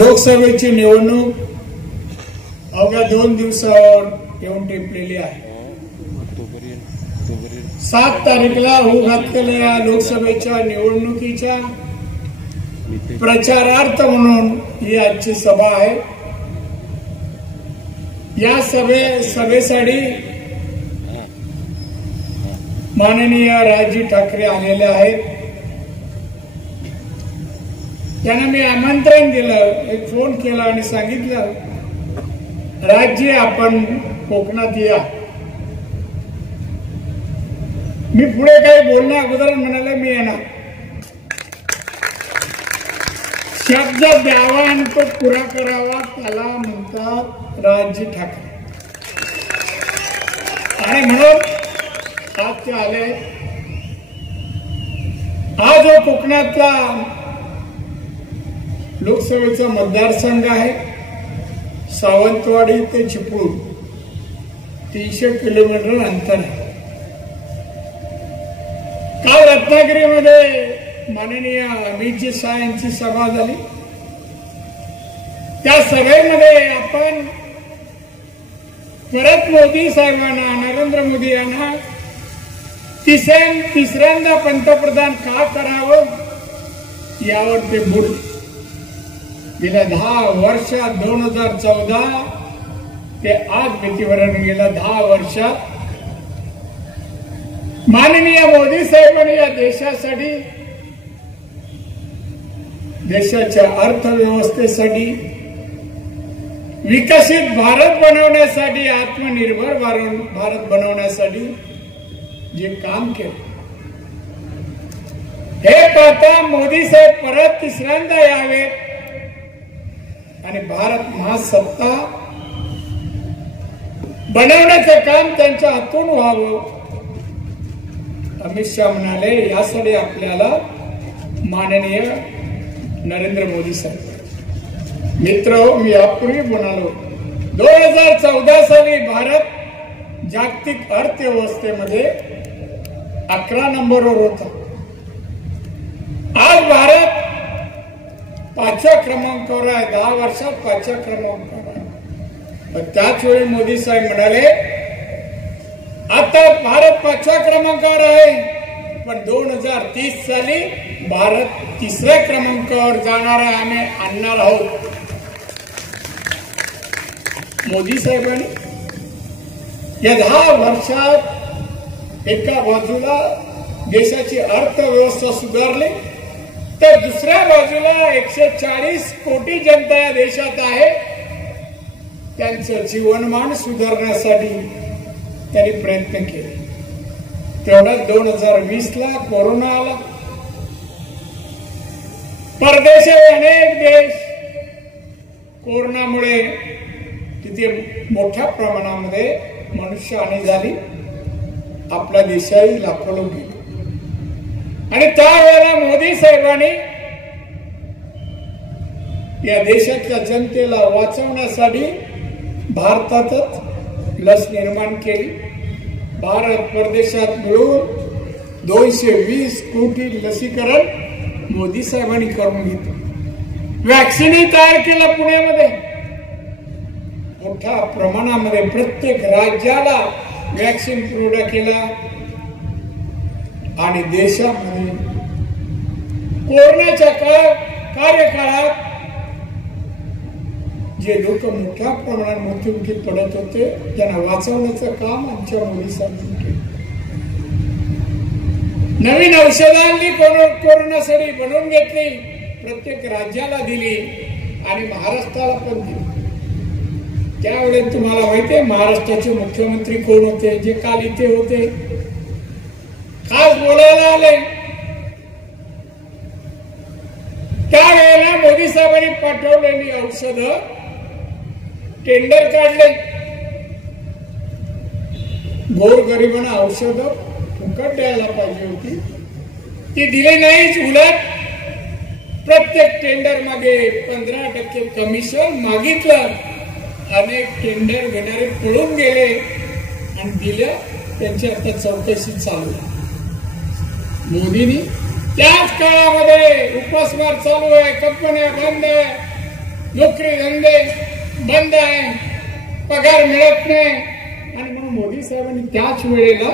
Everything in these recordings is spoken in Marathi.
लोकसभेची निवडणूक अवघ्या 2 दिवसावर येऊन टेपलेली आहे। 7 तारीखला होऊ घातलेल्या लोकसभेच्या निवडणुकीच्या प्रचारार्थ म्हणून ही आजची सभा आहे। या सभेसाठी माननीय राजजी ठाकरे आलेले आहेत। त्यांना मी आमंत्रण दिलं, एक फोन केला आणि सांगितलं, राजजी आपण कोकणात या। मी पुढे काही बोलण्या अगोदर म्हणाले मी येणार। शब्द द्यावा आणि तो पुरा करावा त्याला म्हणतात राजजी ठाकरे। आणि म्हणून आज ते आले। हा जो कोकणातला लोकसभेचा मतदारसंघ आहे, सावंतवाडी ते चिपळूण 300 किलोमीटर अंतर आहे। काल रत्नागिरीमध्ये माननीय अमितजी शाह यांची सभा झाली। त्या सभेमध्ये आपण परत मोदी साहेबांना, नरेंद्र मोदी यांना तिसऱ्यांदा पंतप्रधान का करावं यावर ते बोलले। गेल्या 10 वर्षात 2014 ते आज मितीवरून गेल्या 10 वर्षात माननीय मोदी साहेबांनी या देशासाठी, देशाच्या अर्थव्यवस्थेसाठी, विकसित भारत बनवण्यासाठी, आत्मनिर्भर भारत बनवण्यासाठी जे काम केले, हे पाहता मोदी साहेब परत तिसऱ्यांदा यावे आणि भारत महासत्ता बनवण्याचं काम त्यांच्या हातून व्हावं। अमित शाह म्हणाले, यासाठी आपल्याला माननीय नरेंद्र मोदी साहेब। मित्र, मी यापूर्वी म्हणालो, 2014 साली भारत जागतिक अर्थव्यवस्थेमध्ये 11 नंबरवर होता। आज भारत 5व्या क्रमांकावर आहे। 10 वर्षात 5व्या क्रमांकावर आहे। पण त्याच वेळी मोदी साहेब म्हणाले, आता भारत 5व्या क्रमांकावर आहे, पण 2030 साली भारत 3ऱ्या क्रमांकावर जाणार आहे, आम्ही आणणार आहोत। मोदी साहेबांनी या 10 वर्षात एका बाजूला देशाची अर्थव्यवस्था सुधारली, तर दुसऱ्या बाजूला 140 कोटी जनता या देशात आहे, त्यांचं जीवनमान सुधारण्यासाठी त्यांनी प्रयत्न केले। तेवढ्यात 2020ला कोरोना आला। परदेशात अनेक देश कोरोनामुळे तिथे मोठ्या प्रमाणामध्ये मनुष्यहानी झाली। आपल्या देशाही लाखो लोक गेले आणि त्यावेळेला मोदी साहेबांनी या देशाच्या जनतेला वाचवण्यासाठी भारतातच लस निर्माण केली। भारत परदेशात मिळून 220 कोटी लसीकरण मोदी साहेबांनी करून घेतलं। वॅक्सिनही तयार केलं पुण्यामध्ये मोठ्या प्रमाणामध्ये। प्रत्येक राज्याला वॅक्सिन पुरवठा केला आणि देशामध्ये कोरोनाच्या कार्यकाळात जे लोक मोठ्या प्रमाणात मृत्युमुखी पडत होते त्यांना वाचवण्याचं काम आमच्या मोदी साहेबांनी केलं। नवीन औषधांनी कोरोनासाठी बनवून घेतली, प्रत्येक राज्याला दिली आणि महाराष्ट्राला पण दिली। त्यावेळेस तुम्हाला माहिती आहे महाराष्ट्राचे मुख्यमंत्री कोण होते, जे काल इथे होते, खास बोलायला आले। त्यावेळेला मोदी साहेबांनी पाठवलेली औषधं टेंडर काढले। गोरगरिबांना औषधं फुकट द्यायला पाहिजे होती, ती दिली नाहीच। उलट प्रत्येक टेंडर मागे 15% कमिशन मागितलं। अनेक टेंडर घेणारे पळून गेले आणि दिल्या, त्यांची आता चौकशी चालू आहे। मोदींनी त्याच काळामध्ये उपासमार चालू आहे, कंपन्या बंद आहे, नोकरी धंदे बंद आहे, पगार मिळत नाही, आणि म्हणून मोदी साहेबांनी त्याच वेळेला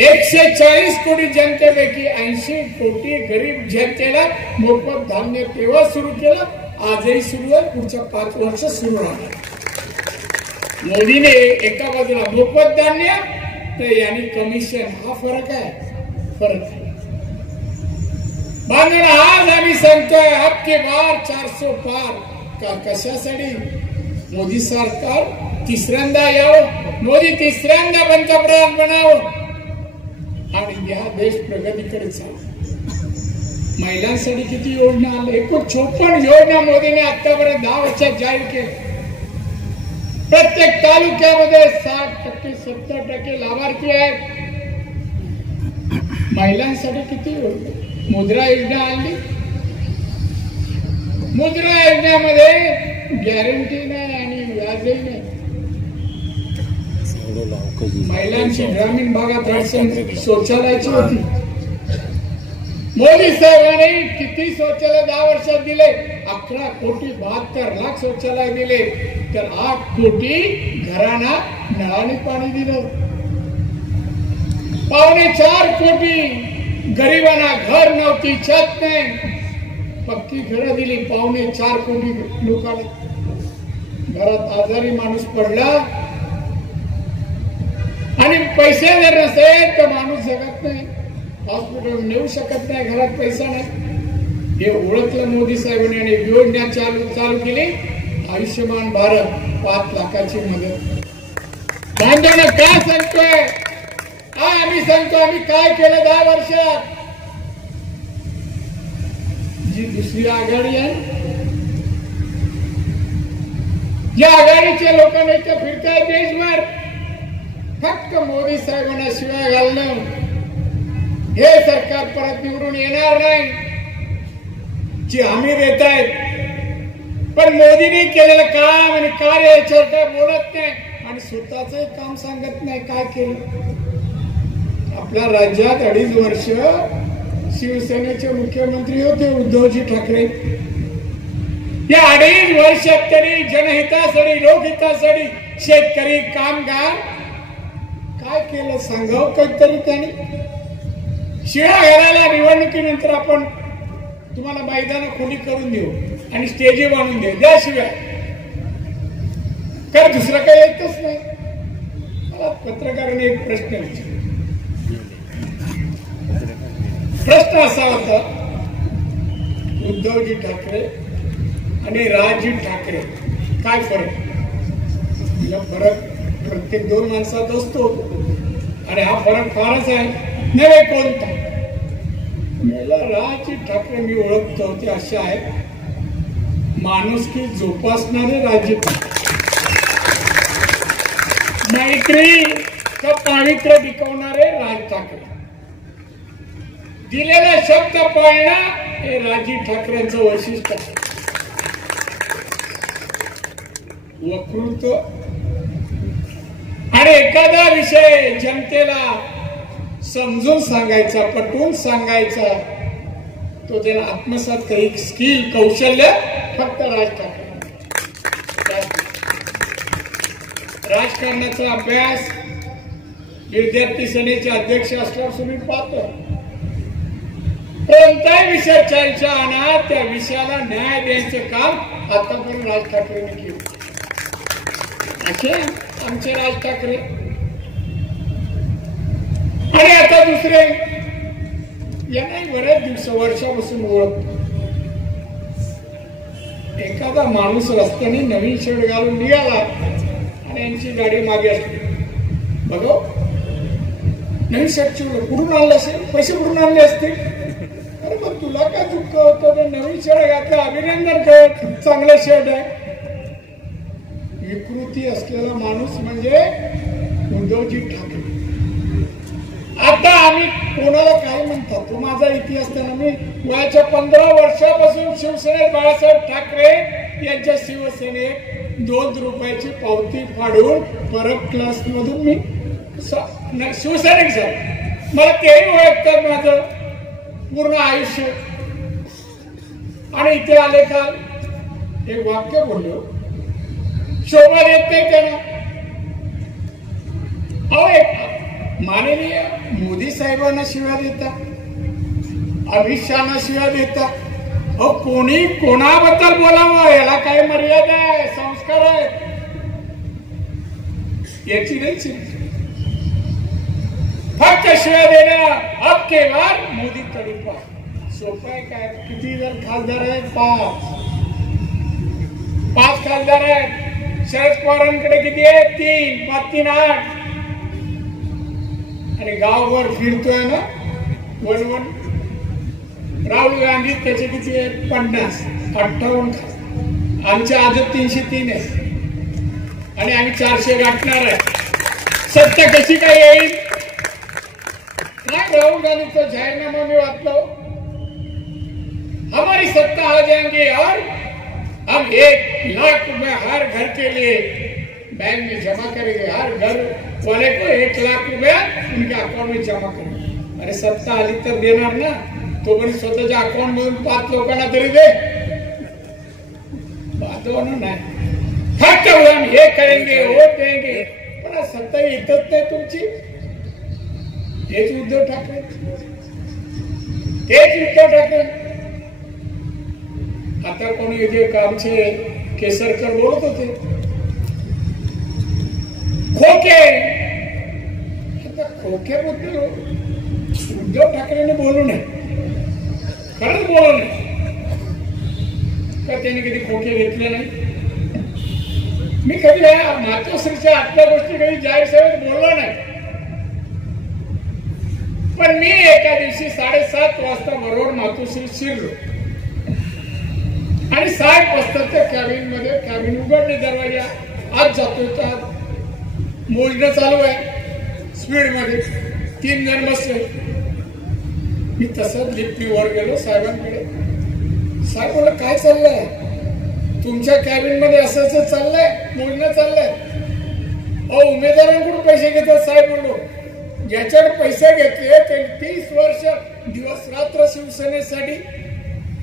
140 कोटी जनतेपैकी 80 कोटी गरीब जनतेला मोफत धान्य तेव्हा सुरू केलं, आजही सुरू आहे, पुढच्या 5 वर्ष सुरू राहणार. मोदीने एका बाजूला मोफत धान्य तर यांनी कमिशन, हा फरक आहे. बांधून आज आम्ही सांगतोय आपके बार 400 पार का. कशासाठी? मोदी सरकार तिसऱ्यांदा यावं, मोदी तिसऱ्यांदा पंतप्रधान बनावं आणि हा देश प्रगतीकडे चालला. महिलांसाठी किती योजना आल्या, एकूण 56 योजना मोदीने आतापर्यंत 10 वर्षात जाहीर केल्या. प्रत्येक तालुक्यामध्ये 60% 70% लाभार्थी आहेत. महिलांसाठी किती योजना, मुद्रा योजना आणली. मुद्रा योजनेमध्ये गॅरंटी नाही आणि व्याजही नाही. महिलांची ग्रामीण भागात अडचण शौचालयाची होती. मोदी साहेबांनी किती शौचालय 10 वर्षात दिले? 11 कोटी 72 लाख शौचालय दिले, तर 8 कोटी घरांना नळाने पाणी दिलं. 4.25 कोटी गरिबांना घर नव्हती, छत नाही, पक्की घरं दिली. 4.25 कोटी लोकांना. घरात आजारी माणूस पडला आणि पैसे जर नसेल तर माणूस जगत नाही, हॉस्पिटल नेऊ शकत नाही, घरात पैसा नाही. हे ओळखलं मोदी साहेबांनी आणि योजना चालू केली. आयुष्यमान भारत 5 लाखाची मदत. बांधवांना काय सांगतोय? आम्ही सांगतो आम्ही काय केलं 10 वर्षात. जी दुसरी आघाडी आहे, ज्या आघाडीचे लोकांना इथं फिरताय देशभर, फक्त मोदी साहेबांना शिवाय घालणं, हे सरकार परत निवडून येणार नाही जी हमी देत आहेत. पण मोदीने केलेलं काम आणि कार्य याच्यावर काय बोलत नाही आणि स्वतःच काम सांगत नाही. काय केलं? आपल्या राज्यात 2.5 वर्ष शिवसेनेचे मुख्यमंत्री होते उद्धवजी ठाकरे. या 2.5 वर्षात तरी जनहितासाठी, लोकहितासाठी, शेतकरी, कामगार काय केलं सांगावं काहीतरी त्यांनी. शिळा घालायला निवडणुकीनंतर आपण तुम्हाला मैदान खोली करून देऊ आणि स्टेजी बांधून देऊ, त्याशिवाय काय दुसरं काही येतच नाही. मला पत्रकाराने एक प्रश्न विचारला. प्रश्न असा होता, उद्धवजी ठाकरे आणि राजजी ठाकरे काय फरक? फरक प्रत्येक 2 माणसात असतो आणि हा फरक फारच आहे. नव्हे कोणता? मला राजजी ठाकरे मी ओळखतो ते असे आहेत, माणुसकी जोपासणारे राजजी ठाकरे, मैत्री का पावित्र्य टिकवणारे राज ठाकरे, दिलेला शब्द पाळणं हे राजजी ठाकरेंचं वैशिष्ट्य आहे. वक्तृत्व आणि एखादा विषय जनतेला समजून सांगायचा, पटवून सांगायचा, तो त्याला आत्मसात काही स्किल, कौशल्य फक्त राज ठाकरे. राजकारणाचा अभ्यास विद्यार्थी सेनेचे अध्यक्ष असल्यावर तुम्ही पाहतो, कोणताही विषय चर्चा आणा, त्या विषयाला न्याय द्यायचं काम आतापर्यंत राज ठाकरेंनी केलं. असे आमचे राज ठाकरे. आणि आता दुसरे यांनाही बऱ्याच वर्षापासून ओळखतो. एखादा माणूस रस्त्याने नवीन शर्ट घालून निघाला आणि यांची गाडी मागे असते, बघा नवीन शर्टची कुठून आणलं असेल, पैसे कुठून आणले असतील. अरे मग तुला काय दुःख होतं? तर नवीन शर्ट घातलं, अभिनंदन कर, चांगलं शर्ट आहे. विकृती असलेला माणूस म्हणजे उद्धवजी ठाकरे. आता आम्ही कोणाला काय म्हणतात, तो माझा इतिहास त्यांना, मी वयाच्या 15 वर्षापासून शिवसेनेत बाळासाहेब ठाकरे यांच्या शिवसेनेत 2 रुपयाची पावती फाडून परत क्लास मधून मी शिवसैनिक झालो. मला तेही ओळखतात माझं पूर्ण आयुष्य. आणि इथे आले का एक वाक्य बोललो, शोभा देत नाही त्यांना. अहो, एक माननीय मोदी साहेबांना शिव्या देतात, अमित शहाना शिव्या देतात. अहो, कोणी कोणाबद्दल बोलावं याला काही मर्यादा आहे, संस्कार आहे, याची नाही. फक्त शिव्या देणं अब के बाद मोदी तडीपा सोपं आहे काय? किती जण खासदार आहेत? पाच खासदार आहेत. शरद पवारांकडे किती आहेत? 3, 5, 3, 8. आणि गावभर फिरतोय ना वन. राहुल गांधी त्याचे किती आहेत? 50, 58. आमच्या आजच 303 आहे आणि आम्ही 400 गाठणार आहे. सत्ता कशी काय येईल? राहुल गांधीचा जाहीरनामा मी वाचलो, हमारी सत्ता आ जाएंगे और हम 1 लाख रुपए हर घर के लिए बैंक में जमा करेंगे. हर घर वाले को 1 लाख रुपया उनके अकाउंट में जमा करेंगे. अरे सत्ता आली तर देणार ना, तो पण स्वतःच्या अकाउंट मधून 5 लोकांना तरी दे. बांधवणं नाही, फक्त हम हे करेंगे वोट देंगे. पण सत्ता येतच नाही तुमची. तेच उद्धव ठाकरे. आता कोणी जे आमचे केसरकर बोलत होते खोके. आता खोक्याबद्दल उद्धव ठाकरेंनी बोलू नये, खरंच बोलू नये का त्यांनी कधी खोके घेतले नाही. मी कधी मातोश्रीच्या आतल्या गोष्टी कधी जाहीर सभेत बोललो नाही. पण मी एका दिवशी 7:30 वाजता बरोबर मातोश्री शिरलो आणि 60 कॅबिन उघडले, दरवाजा आत जातोय तर मोजणं चालू आहे स्पीड मध्ये. 3 जण बसले. मी तसंच लिफ्टीवर गेलो साहेबांकडे. साहेब बोलला, काय चाललंय तुमच्या कॅबिन मध्ये? असं चाललंय, मोजणं चाललंय. अहो, उमेदवारांकडून पैसे घेतात साहेब. बोललो, ज्याच्याकडे पैसे घेतले ते 30 वर्ष दिवस रात्र शिवसेनेसाठी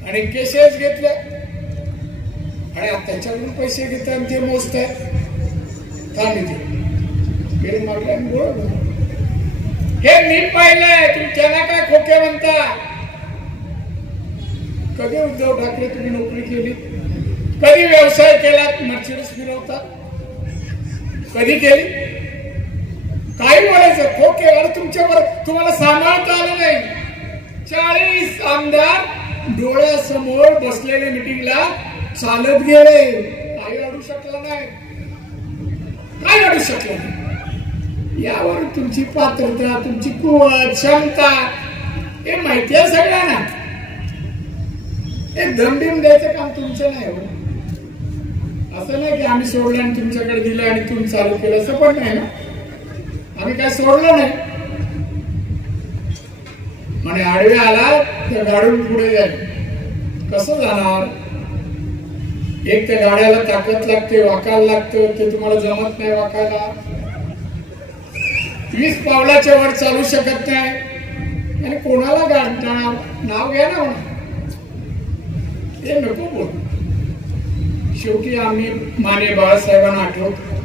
आणि केसेस घेतल्या आणि त्याच्याकडून पैसे घेतात आणि ते मोजतात. थांबले मागल्या बोल, हे मी पाहिलंय. तुम्ही त्याला काय खोके म्हणता? कधी उद्धव ठाकरे तुम्ही नोकरी केली? कधी व्यवसाय केला? मर्सिडीज फिरवता कधी केली? काही बोलायचं खोके. अरे तुमच्यावर तुम्हाला सांभाळता आलं नाही. 40 आमदार डोळ्यासमोर बसलेले मिटिंगला चालत गेले. काही अडू शकला नाही, काय अडू शकलं नाही. यावर तुमची पात्रता, तुमची कुवत, क्षमता हे माहिती आहे सगळ्यांना. हे दमबिम द्यायचं काम तुमचं नाही. असं नाही की आम्ही सोडलं आणि तुमच्याकडे दिलं आणि तुम्ही चालू केलं, असं पण नाही ना. आम्ही काय सोडलं नाही. आणि आडवे आला तर गाडून पुढे जाईल. कसं जाणार? एक त्या गाड्याला ताकद लागते, वाकायला लागतं. ते तुम्हाला जमत नाही वाकायला. 20 पावलाच्या वर चालू शकत नाही. आणि कोणाला गाडणार? नाव घ्या ना म्हणा, ते नको बोल. शेवटी आम्ही माने बाळासाहेबांना आठवतो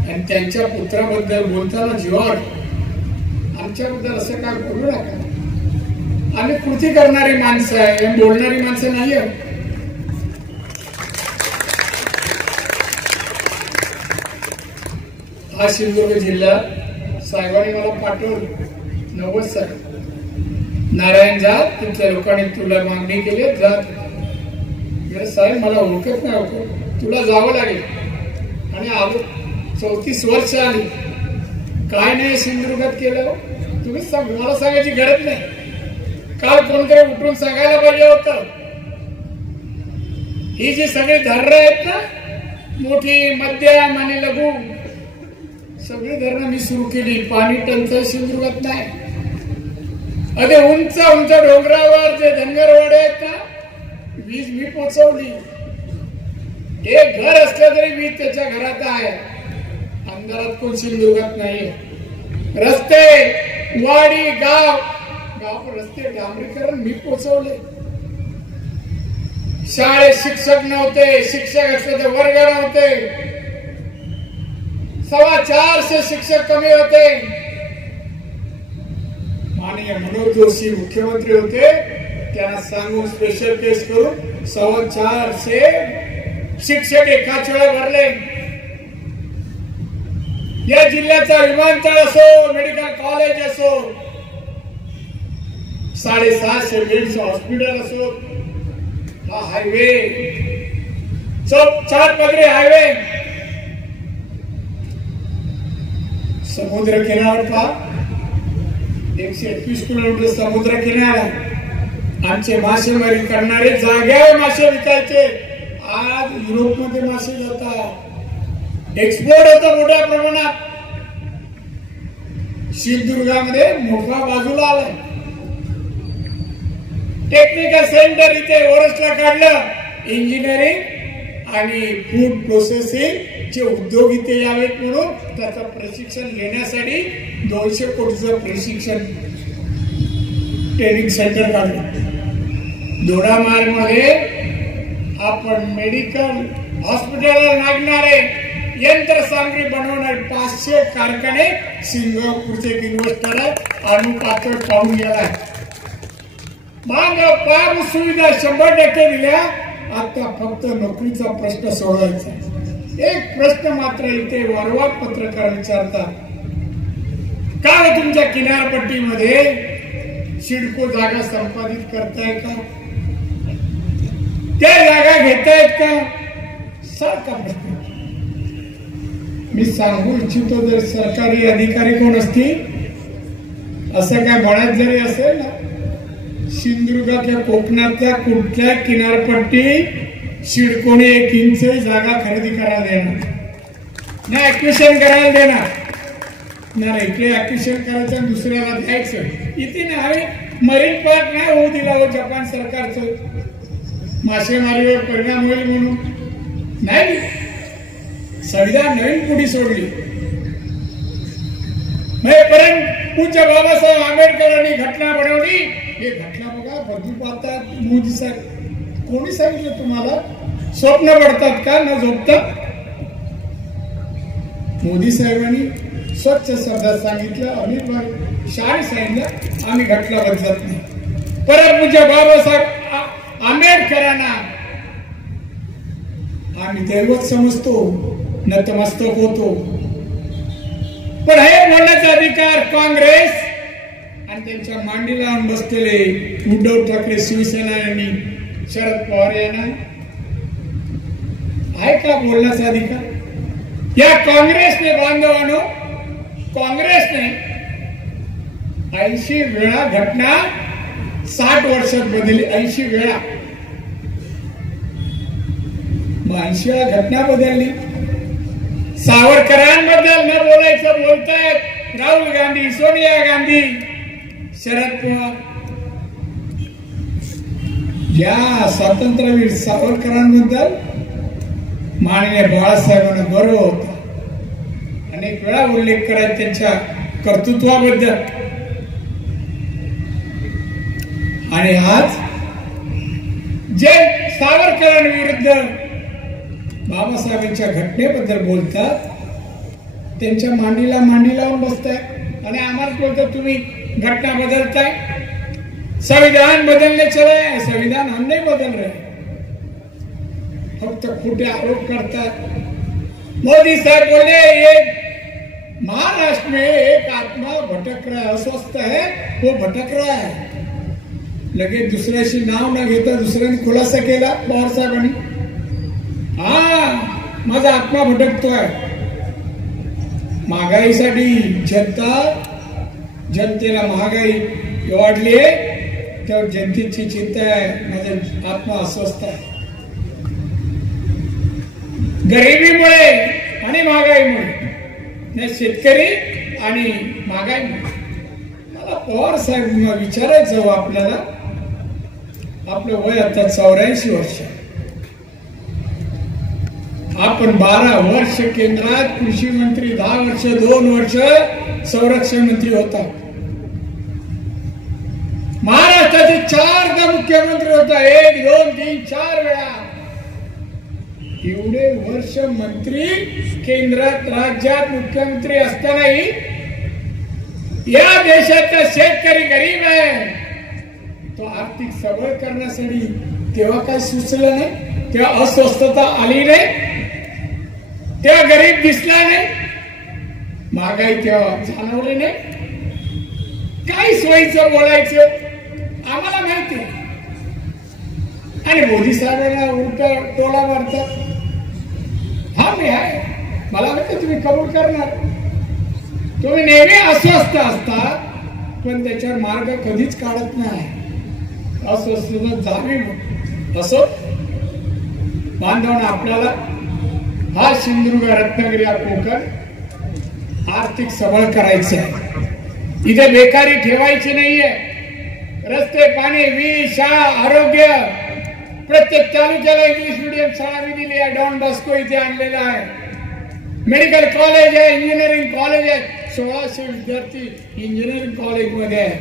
आणि त्यांच्या पुत्राबद्दल बोलताना जीवावर, आमच्याबद्दल असं काय बोलू नका. आम्ही कृती करणारी माणसं आहे, बोलणारी माणसं नाही आहे. हा सिंधुदुर्ग जिल्हा साहेबांनी मला पाठवलं 90 साली. नारायण जा, तुमच्या लोकांनी तुला मागणी केली, जा. साहेब मला ओळखत नाही, तुला जावं लागेल. आणि आलो. 34 वर्ष आली, काय नाही सिंधुदुर्गात केलं. तुम्ही मला सांगायची गरज नाही. काल कोणतरी उठून सांगायला पाहिजे होतं. ही जी सगळी धरणं आहेत ना, मोठी, मध्यम आणि लघु, सगळी धरणं मी सुरू केली. पाणी टंचाई सिंधुदुर्गात नाही. अरे उंच उंच डोंगरावर जे धनगरवाडे आहेत ना, वीज मी पोचवली. एक घर असलं तरी वीज त्याच्या घरात आहे. अंधारात कोण सिंधुदुर्गात नाहीये. रस्ते, वाडी, गाव रस्ते डांबरीकरण मी पोचवले. शाळेत शिक्षक नव्हते, शिक्षक असले तर वर्ग नव्हते, 450 शिक्षक कमी होते. माननीय मनोहर जोशी मुख्यमंत्री होते, त्यांना सांगून स्पेशल केस करून 450 शिक्षक एकाच वेळा भरले. या जिल्ह्याचा विमानतळ असो, मेडिकल कॉलेज असो, 650 बेड्स हॉस्पिटल असो, हा हायवे, 4 पदरी हायवे, समुद्र किनारा पहा, 121 किलोमीटर समुद्र किनारा. आमचे मासेमारी करणारे जाग्यावर मासे विकायचे, आज युरोपमध्ये मासे जातात. एक्सपोर्ट होतं मोठ्या प्रमाणात. सिंधुदुर्गामध्ये मोठा बाजूला आलाय. टेक्निकल सेंटर इथे ओरसला काढलं. इंजिनिअरिंग आणि फूड प्रोसेसिंग चे उद्योग इथे यावेत म्हणून त्याचं प्रशिक्षण घेण्यासाठी 200 कोटीचं प्रशिक्षण ट्रेनिंग सेंटर काढलं. दोडामार्ग मध्ये आपण मेडिकल हॉस्पिटलला लागणारे यंत्रसामग्री बनवणारे 500 कारखाने सिंगापूरचे इन्व्हेस्टर आणून पातळ पाहून गेलाय. मानव पायाभूत सुविधा 100% दिल्या. आता फक्त नोकरीचा प्रश्न सोडवायचा. एक प्रश्न मात्र इथे वारंवार पत्रकार विचारतात, का तुमच्या किनारपट्टीमध्ये सिडको जागा संपादित करताय का, त्या जागा घेतायत का, सारखा प्रश्न. मी सांगू इच्छितो, जर सरकारी अधिकारी कोण असतील, असं काय मनात जरी असेल ना, सिंधुदुर्गाच्या कोकणातल्या कुठल्या किनारपट्टी सिडकोने 1 इंच जागा खरेदी करायला देणार नाही, ऍक्विशन करायला देणार नाही. इकडे ऍक्विशन करायचं, दुसऱ्याला द्यायचं. इथे नाही मरीन पार्क नाही होऊ दिला हो जपान सरकारचं, मासेमारीवर परिणाम होईल म्हणून नाही. संविधान नवीन पुढी सोडली. परंतु पूज्य बाबासाहेब आंबेडकरांनी घटना बनवली. हे घटना बघा, बदलू पाहतात मोदी साहेब. कोणी सांगितलं तुम्हाला? स्वप्न पडतात का न झोपता? मोदी साहेबांनी स्वच्छ शब्दात सांगितलं, अमित भाई शाळेत सांगितलं, आम्ही घटना बदलत नाही. परत पूज्य बाबासाहेब आंबेडकरांना आम्ही दैवत समजतो, नतमस्तक होतो. पण हे बोलण्याचा अधिकार काँग्रेस आणि त्यांच्या मांडीला आणून बसलेले उद्धव ठाकरे शिवसेना यांनी, शरद पवार यांना आहे का बोलण्याचा अधिकार? या काँग्रेसने बांधवांनो, काँग्रेसने 80 वेळा घटना 60 वर्षात बदलली. 80 वेळा, 80 वेळा घटना बदलली. सावरकरांबद्दल न बोलायचं बोलतायत राहुल गांधी, सोनिया गांधी, शरद पवार. या स्वातंत्र्यवीर सावरकरांबद्दल माननीय बाळासाहेबांना गर्व होता. अनेक वेळा उल्लेख करायचा त्यांच्या कर्तृत्वाबद्दल. आणि आज जे सावरकरांविरुद्ध बाबासाहेबांच्या घटनेबद्दल बोलतात, त्यांच्या मांडीला मांडी लावून बसताय आणि आम्हाला बोलतात तुम्ही घटना बदलताय. संविधान बदलने चले, संविधान हम नहीं बदल रहे, फक्त खोटे आरोप करतात. मोदी साहब बोले ये महाराष्ट्र में एक आत्मा भटक रहा है, अस्वस्थ है, वो भटक रहा है. लगेच दुसऱ्याशी नाव न घेता दुसऱ्याने खुलासा केला पवार साहेबांनी. हा, माझा आत्मा भटकतोय. महागाईसाठी जनतेला महागाई वाढली, तर जनतेची चिंता आहे, माझा आत्मा अस्वस्थ आहे. गरिबीमुळे आणि महागाईमुळे, शेतकरी आणि महागाईमुळे. मला पवार साहेब विचारायचं आपल्याला, आपलं वय आता 84 वर्ष, आपण 12 वर्ष केंद्रात कृषी मंत्री, 10 वर्ष, 2 वर्ष संरक्षण मंत्री होता. महाराष्ट्राचे 4दा मुख्यमंत्री होता, 1 2 3 4 वेळा. एवढे वर्ष मंत्री, केंद्रात राज्यात मुख्यमंत्री असतानाही या देशातला शेतकरी गरीब आहे, तो आर्थिक सबळ करण्यासाठी तेव्हा काय सुचलं नाही, तेव्हा अस्वस्थता आली नाही, तेव्हा गरीब दिसला नाही, महागाई तेव्हा जाणवली नाही. काय सोयीचं बोलायचं आम्हाला माहिती आहे. आणि मोदी साहेबांना उलट टोला मारतात. हा मी आहे, मला वाटतं तुम्ही कबूल करणार. तुम्ही नेहमी अस्वस्थ असता, पण त्याच्यावर मार्ग कधीच काढत नाही. अस्वस्थता जावी असो. बांधवांना आपल्याला हा सिंधुदुर्ग, रत्नागिरी, कोकण आर्थिक सबळ करायचं आहे. इथे बेकारी ठेवायची नाहीये. रस्ते, पाणी, वीज, शाळा, आरोग्य, प्रत्येक तालुक्याला इंग्लिश मीडियम शाळा मी दिली आहे. डॉन बॉस्को इथे आणलेला आहे. मेडिकल कॉलेज आहे, इंजिनिअरिंग कॉलेज आहे. 1600 विद्यार्थी इंजिनिअरिंग कॉलेज मध्ये आहे.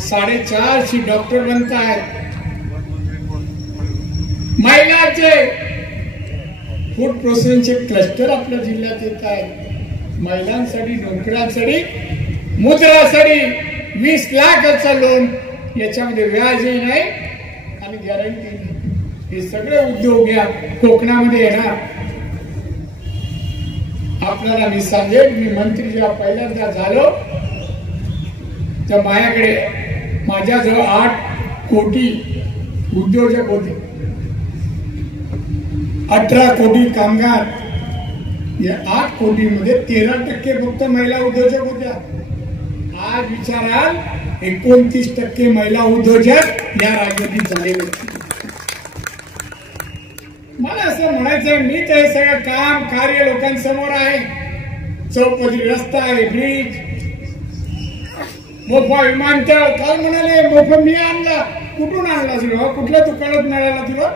450 डॉक्टर बनत आहेत. महिलांचे फूड प्रोसेसिंगचे क्लस्टर आपल्या जिल्ह्यात येत आहेत. महिलांसाठी, नोकऱ्यांसाठी, मुद्रासाठी 20 लाखाचा लोन, याच्यामध्ये व्याजही नाही आणि गॅरंटी नाही. हे सगळे उद्योग या कोकणामध्ये येणार. आपल्याला मी सांगेन, मी मंत्री जेव्हा पहिल्यांदा झालो तर माझ्याजवळ 8 कोटी उद्योजक होते, 18 कोटी कामगार. या 8 कोटीमध्ये 13% फक्त महिला उद्योजक होत्या. आज विचाराल 29% महिला उद्योजक या राज्यातील झालेले. मला असं म्हणायचं, मी तर हे सगळं काम कार्य लोकांसमोर आहे. चौपदरी रस्ता आहे, ब्रिज, मोफा विमानतळ. काल म्हणाले मोफा मी आणला. कुठून आणला तुला? कुठल्या दुकानात मिळाला तुला?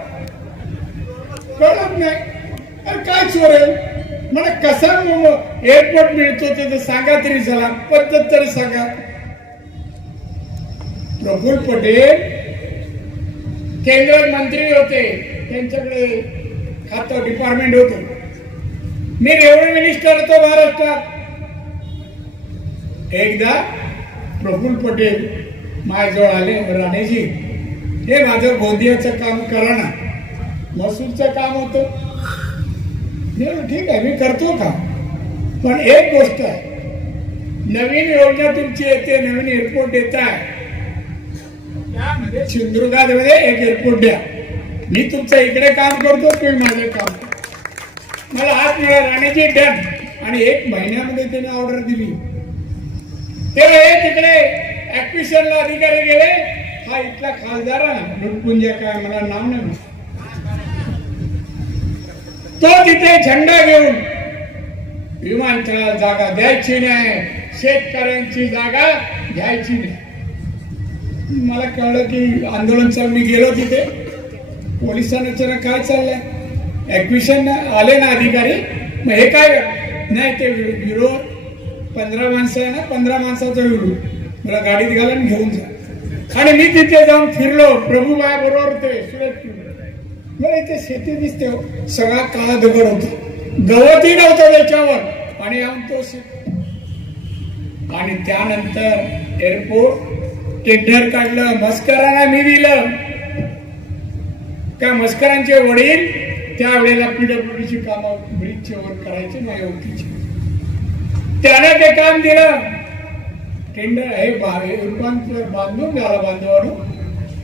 कळत नाही. अरे काय चोरेल मला? कसा एअरपोर्ट मिळतो ते सांगा तरी, चला पद्धत तरी सांगा. प्रफुल्ल पटेल केंद्रात मंत्री होते, त्यांच्याकडे खातं डिपार्टमेंट होतं. मी रेव्हन्यू मिनिस्टर होतो महाराष्ट्रात. एकदा प्रफुल्ल पटेल माझ्याजवळ आले, राणेजी हे माझं गोंदियाचं काम करा ना. महसूलचं काम होतं. ठीक आहे, मी करतो का, पण एक गोष्ट आहे, नवीन योजना तुमची येते, नवीन एअरपोर्ट येत आहे, त्यामध्ये सिंधुदुर्गामध्ये एक एअरपोर्ट द्या. मी तुमचं इकडे काम करतो, तुम्ही माझे काम करा. मला हात मिळाला, राणेजी डन. आणि 1 महिन्यामध्ये त्याने ऑर्डर दिली. तेव्हा हे तिकडे ऍक्विशनला अधिकारी गेले. हा इथला खासदार लुटपुंजा काय मला नाव नाही, तो तिथे झेंडा घेऊन विमानतळाला जागा द्यायची नाही, शेतकऱ्यांची जागा घ्यायची नाही. मला कळलं की आंदोलन चालू. मी गेलो तिथे. पोलिसांना काय चाललंय, ऍक्विशन आले ना अधिकारी, मग हे काय नाही, ते विरोध 15 माणसं आहे ना, 15 माणसाचा विरोध. मला गाडीत घालून घेऊन जा. आणि मी तिथे जाऊन फिरलो. प्रभूबाई बरोबर ते सुरेश मला इथे शेती दिसते, सगळा काळा दगड होता, गवतही नव्हतं त्याच्यावर. आणि तो आणि त्यानंतर एअरपोर्ट टेंडर काढलं, मस्करांना मी दिलं. त्या मस्करांचे वडील त्यावेळेला पीडब्ल्यूडीची कामं ब्रिजचे वर करायचे, माझ्या ओळखीचे. त्याने ते काम दिलं. टेंडर हे बांधून झाला बांधवानं.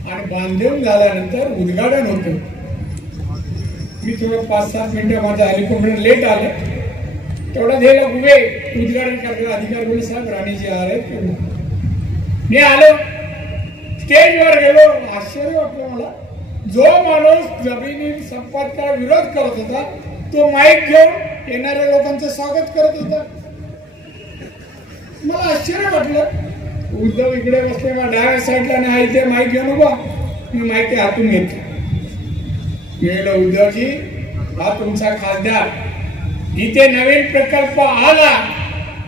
आणि बांधून झाल्यानंतर उद्घाटन होतं. मी थोडं 5-7 मिनिटं, माझं हेलिकॉप्टर लेट आलं. तेवढा दिला उभे उद्घाटन करणारे अधिकारी बोलले, साहेब राणेजी आले. मी आलो, स्टेजवर गेलो. आश्चर्य वाटलं मला. जो माणूस जमिनी संपादकाला विरोध करत होता, तो माईक घेऊन येणाऱ्या लोकांचं स्वागत करत होता. मला आश्चर्य वाटलं. उद्धव इकडे बसले, डाव्या साईडला नाही, इथे माईक घेऊन उभा. मी माईक हातून घेतलं. गेलो, उद्धवजी हा तुमचा खासदार, इथे नवीन प्रकल्प आला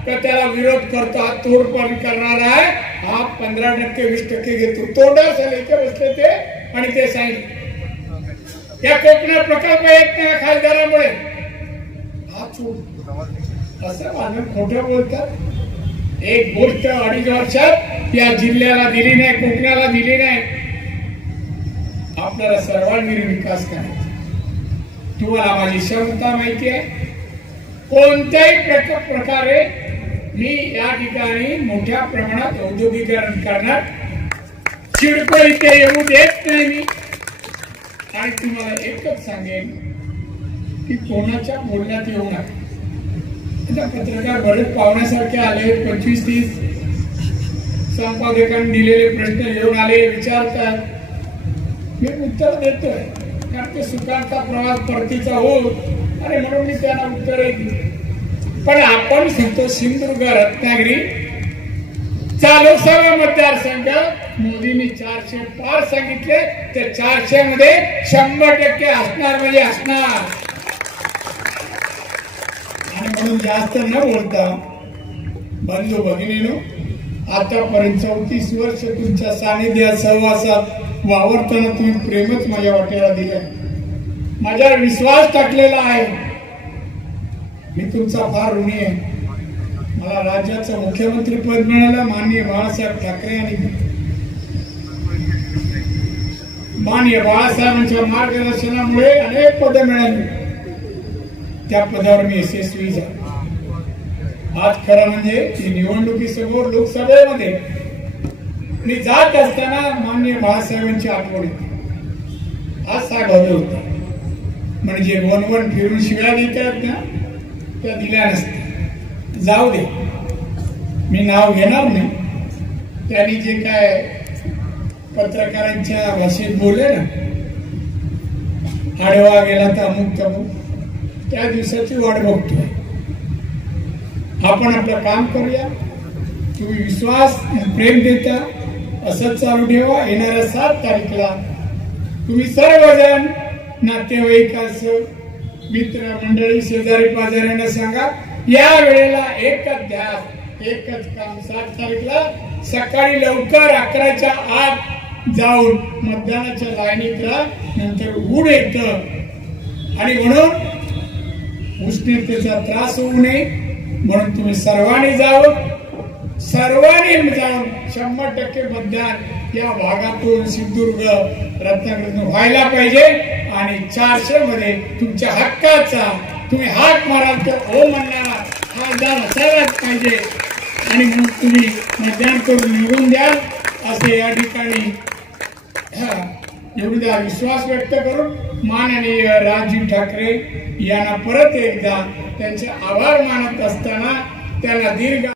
तर त्याला विरोध करतो, हा तोडपाड करणार आहे, हा 15% 20% घेतो. तोंडावर सलेके बसले ते आणि ते सांगितले या कोकणात प्रकल्प येत नाही खासदारामुळे. हा चूक असं मानव खोटं बोलतात. एक गोष्ट 2.5 वर्षात या जिल्ह्याला दिली नाही, कोकणाला दिली नाही. आपल्याला सर्वांगीण विकास करायचा. तुम्हाला माझी क्षमता माहिती आहे. कोणत्याही प्रकारे मी या ठिकाणी मोठ्या प्रमाणात औद्योगिकरण करणार. चिडको इथे येऊ देत नाही मी. आणि तुम्हाला एकच सांगेन की कोणाच्या बोलण्यात येऊ नका. आता पत्रकार बरेच पाहुण्यासारखे आले, 25-30 संपादकांनी दिलेले प्रश्न येऊन आले, विचारतात, मी उत्तर देतोय. कारण ते सुखांचा प्रवास परतीचा हो आणि म्हणून मी त्यांना उत्तर दिली. पण आपण सांगतो सिंधुदुर्ग रत्नागिरी चालू सर्व मतदारसंघ मोदींनी 400 पार सांगितले, ते 400 मध्ये 100% असणार म्हणजे असणार. आणि म्हणून जास्त न बोलता बंधू भगिनीनो, आतापर्यंत 34 वर्ष तुमच्या सानिध्यात सहवासात वावरताना तुम्ही प्रेमच माझ्या वाटेला दिलंय, माझ्यावर विश्वास टाकलेला आहे. मी तुमचा फार ऋणी आहे. मला राज्याचं मुख्यमंत्री पद मिळालं माननीय बाळासाहेब ठाकरे आणि माननीय बाळासाहेबांच्या मार्गदर्शनामुळे अनेक पदं मिळाली. त्या पदावर मी यशस्वी झालो. आज खरं म्हणजे निवडणुकीसमोर लोकसभेमध्ये मी जात असताना माननीय बाळासाहेबांची आठवण येते. आज सांगावं होतं म्हणजे वन फिरून शिव्या देतात ना, त्या दिल्या नसत्या. जाऊ दे, मी नाव घेणार नाही. त्यांनी जे काय पत्रकारांच्या भाषेत बोलले ना, आडवा गेला तर अमुक तमुक, त्या दिवसाची वाट बघतोय. आपण आपलं काम करूया. तुम्ही विश्वास प्रेम देता असंच चालू ठेवा. येणाऱ्या 7 तारीखला तुम्ही सर्वजण नातेवाईकांसह मित्र मंडळी शेजारी पाजाऱ्यांना सांगा, या वेळेला एकच ध्यास, एकच काम. 7 तारीखला सकाळी लवकर 11च्या आत जाऊन मतदानाच्या लाईनीत राहा, नंतर ऊन येतं आणि म्हणून उष्णतेचा त्रास होऊ नये म्हणून तुम्ही सर्वांनी जाऊन 100% मतदान या भागातून सिंधुदुर्ग रत्नागिरीतून व्हायला पाहिजे. आणि 400 मध्ये तुमच्या हक्काचा तुम्ही हाक माराल तर हो म्हणणारा खासदार असायलाच पाहिजे. आणि म्हणून तुम्ही मतदान करून निवडून द्याल असे या ठिकाणी एवढा विश्वास व्यक्त करून माननीय राजू ठाकरे यांना परत एकदा त्यांचे आभार मानत असताना त्यांना दीर्घ